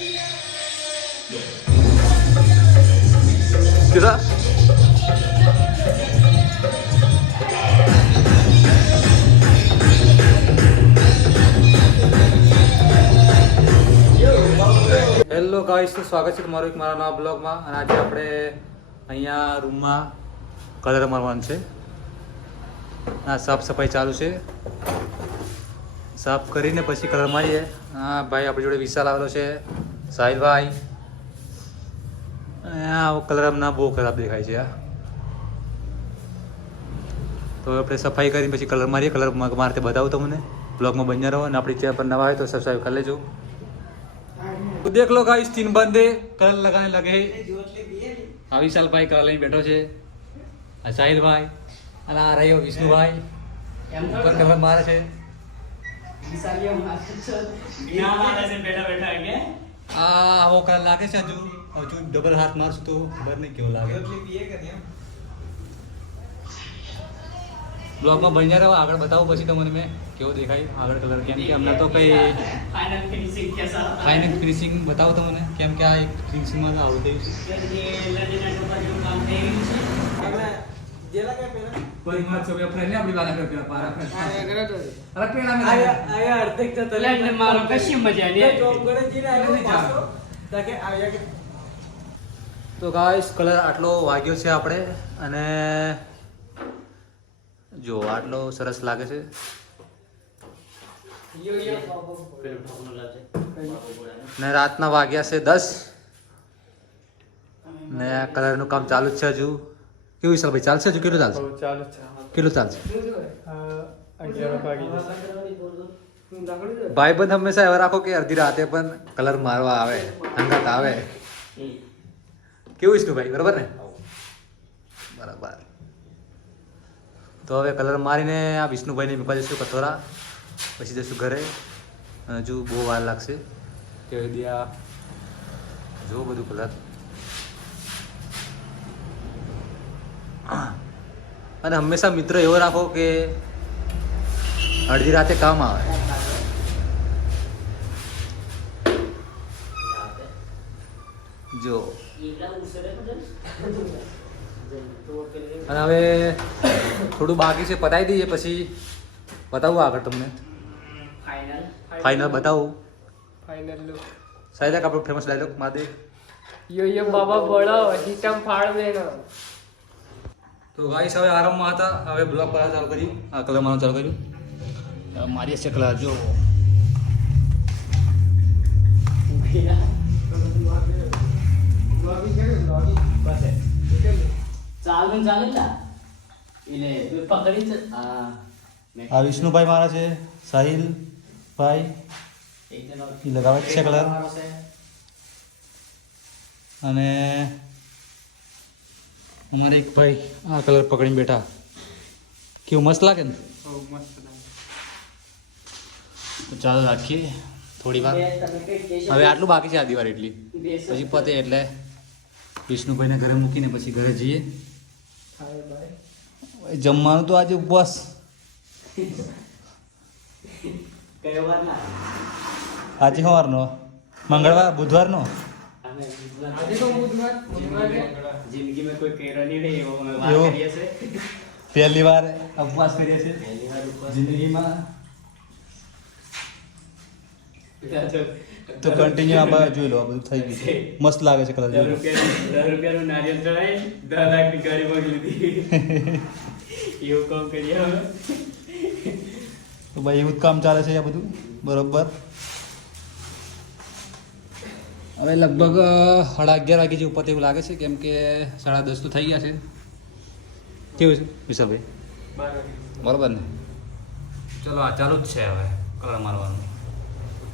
किसा hello guys, તો સ્વાગત છે તમારું એક મારા નવા બ્લોગમાં. અને આજે આપણે અહીંયા રૂમમાં કલર મારવાનું છે. આ સાફ સફાઈ ચાલુ છે. સાફ કરીને પછી કલર મારીએ. હા ભાઈ, આપણી જોડે વિશાલ આવેલો છે, સાહિલભાઈ. આ કલર હમણાં બહુ ખરાબ દેખાય છે. તો આપણે સફાઈ કરીને પછી કલર મારીએ. કલર મારતે બતાવું તમને. બ્લોગમાં બન્યા રહો અને આપણી ચેનલ પર નવા હોય તો સબસ્ક્રાઈબ કરી લેજો. तो देख लो गाइस, 3 बंदे कलर लगाने लगे हैं. विशाल भाई कलर लेने बैठो छे. साहिल भाई અને આ રહ્યો વિષ્ણુ ભાઈ ઉપર કલર મારે છે. આ આવો કલર લાગે છે. હજુ ડબલ હાથ મારશું તો ખબર નહીં કેવો લાગે. બ્લોગમાં બન્યા રહો, આગળ બતાવું પછી તમને મેં કેવો દેખાય આગળ કલર. કેમ કે અમને તો કઈ ફાઇનલ ફિનિશિંગ બતાવું તમને. કેમ કે આ એક ફિનિશિંગમાં આવું થયું છે. કોઈ મત છો ફ્રેન્ડ ને આપણી વાલા કરતા પારા ફ્રેન્ડ અરે પેલા મે આયા અર્ધક તો તલે ને મારો કશી મજા નહીં ટોપ ગણે જીને આયો પાછો તાકે આવ્યા કે. તો ગાઈસ, કલર આટલો વાગ્યો છે આપણે. અને જો આટલો સરસ લાગે છે. ને રાતના વાગ્યા છે 10 ને કલરનું કામ ચાલુ જ છે હજુ. કેવું વિશાલ ભાઈ, ચાલશે હજુ? કેટલું ચાલશે? કેટલું ચાલશે? ભાઈ બંધ હંમેશા એવા રાખો કે અડધી રાતે પણ કલર મારવા આવે, હંગાત આવે. કેવું વિષ્ણુ ભાઈ, બરાબર ને? બરાબર. તો હવે કલર મારીને આ વિષ્ણુભાઈને મૂકવા જઈશું કથોરા, પછી જઈશું ઘરે. હજુ બહુ વાર લાગશે. તે દિયા જો બધું કલર. અને હંમેશા મિત્ર એવો રાખો કે અડધી રાતે કામ આવે. જો અને હવે થોડું બાકી છે, પતાવી દઈએ પછી બતાવું આગળ તમને. ફાઇનલ બતાવું. સાહેબ આપણો ફેમસ ડાયલોગ માદે યો બાબા બોલાવો હિટમ ફાડ દેનો. તો ગાઈસ, હવે આરામમાં હતા. હવે બ્લોગ બનાવવાનું ચાલુ કર્યું. આ કલર મારવાનું ચાલુ કર્યું. મારી હશે કલર જો. આ વિષ્ણુભાઈ મારા છે, સાહિલ ભાઈ લગાવે છે કલર. અને અમારે એક ભાઈ આ કલર પકડીને બેઠા. કેવું મસ્ત લાગે ને? તો ચાલો રાખીએ થોડી વાર. હવે આટલું બાકી છે આ દિવાળી એટલી, પછી પતે એટલે વિષ્ણુભાઈને ઘરે મૂકીને પછી ઘરે જઈએ. જમવાનું તો આજે ઉપવાસ. આજે સવારનો મંગળવાર બુધવારનો. जिंदगी में कोई केरा नहीं रही वो मैं यो। बात करिए से પહેલી વાર ઉપવાસ કરીએ છીએ જિંદગીમાં. તો કન્ટિન્યુ આપણે જોઈ લો. આ બધું થઈ ગયું છે. મસ્ત લાગે છે કલર. 10 રૂપિયાનું નારિયેળ ચડાય 10 લાખની ગાડી મોકલી દીધી એવું કામ કરીએ હવે. તો ભાઈ એવું જ કામ ચાલે છે આ બધું બરોબર. હવે લગભગ 11:30 વાગે જેવું પતે એવું લાગે છે. કેમ કે 10:30 તો થઈ ગયા છે. કેવું છે વિશાલભાઈ? બરાબર ને? ચલો આ ચાલુ જ છે હવે કલર મારવાનું.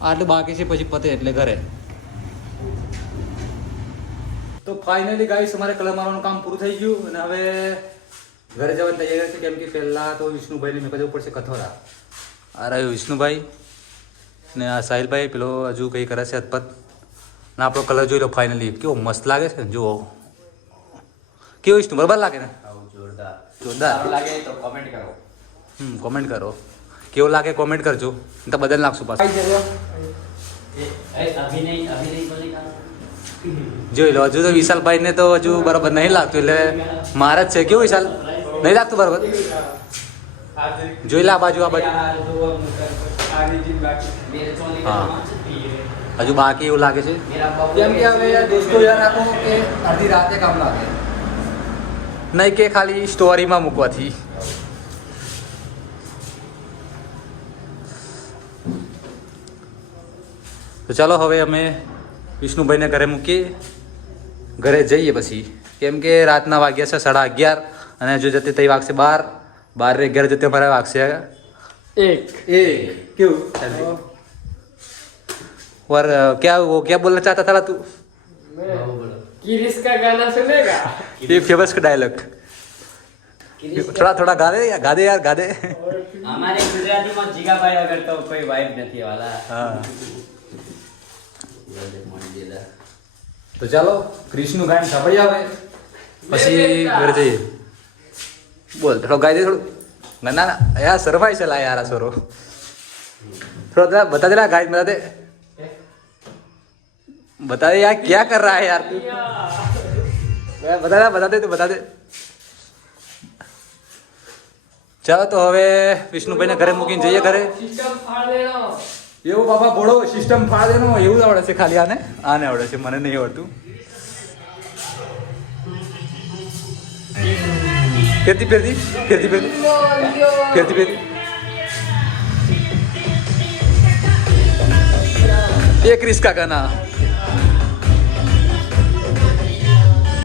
આટલું બાકી છે પછી પતે એટલે ઘરે. તો ફાઇનલી ગાઈસ, અમારે કલર મારવાનું કામ પૂરું થઈ ગયું. અને હવે ઘરે જવાની તૈયારી છે. કેમ કે પહેલાં તો વિષ્ણુભાઈને મેં જવું પડશે કથોરા. આ રહ્યો વિષ્ણુભાઈ ને આ સાહિલભાઈ. પેલો હજુ કંઈ કરે છે અતપત. ને આપણો કલર જોઈ લો ફાઇનલી કેવો મસ્ત લાગે છે. જુઓ કેવું વિષ્ણુ, બરાબર લાગે ને? જોરદાર લાગે તો કમેન્ટ કરો. કોમેન્ટ કરો કેવું લાગે, કોમેન્ટ કરજો. તો બદલ નાખશું પાછું. अभी नहीं बोले का જોઈ લો હજુ તો વિશાલભાઈને તો હજુ બરાબર નહીં લાગતું એટલે મારે જ છે કેવું વિશાલ નહીં લાગતું બરાબર જોઈ લે આ બાજુ હા હજુ બાકી એવું લાગે છે કેમ કે હવે દોસ્તો યાર આપો કે અડધી રાતે કામ લાગે નહીં કે ખાલી સ્ટોરીમાં મૂકવાથી તો ચાલો હવે અમે વિષ્ણુભાઈને ઘરે મૂકીએ ઘરે જઈએ પછી કેમ કે રાતના વાગ્યા છે 11:30 અને જો જતે તઈ વાગશે 12 11 જતે અમારે વાગશે एक क्यों और क्या वो क्या बोलना चाहता था तू किरिस का गाना सुनेगा ये फेमस का डायलॉग थोड़ा गा दे यार गा दे हमारे गुजराती में जीगाबाई वगैरह तो कोई वाइब नहीं वाला हाँ તો ચાલો ક્રિશનું ગાયન સાંભળી આવે પછી ઘરે જઈએ બોલ થોડો ગાઈ દે થોડું ના ના यार सरवाई चला यार सरो थोड़ा बता दे गाइड बता दे यार क्या कर रहा है यार तू बता दे तू बता दे ચાલો તો હવે વિષ્ણુભાઈને ઘરે મૂકીને જઈએ ઘરે એવું બાપા બોલો સિસ્ટમ ફાળ દેનો એવું આવડે છે ખાલી આને આવડે છે મને નહીં આવડતું ફેરતી एक रिस्का गाना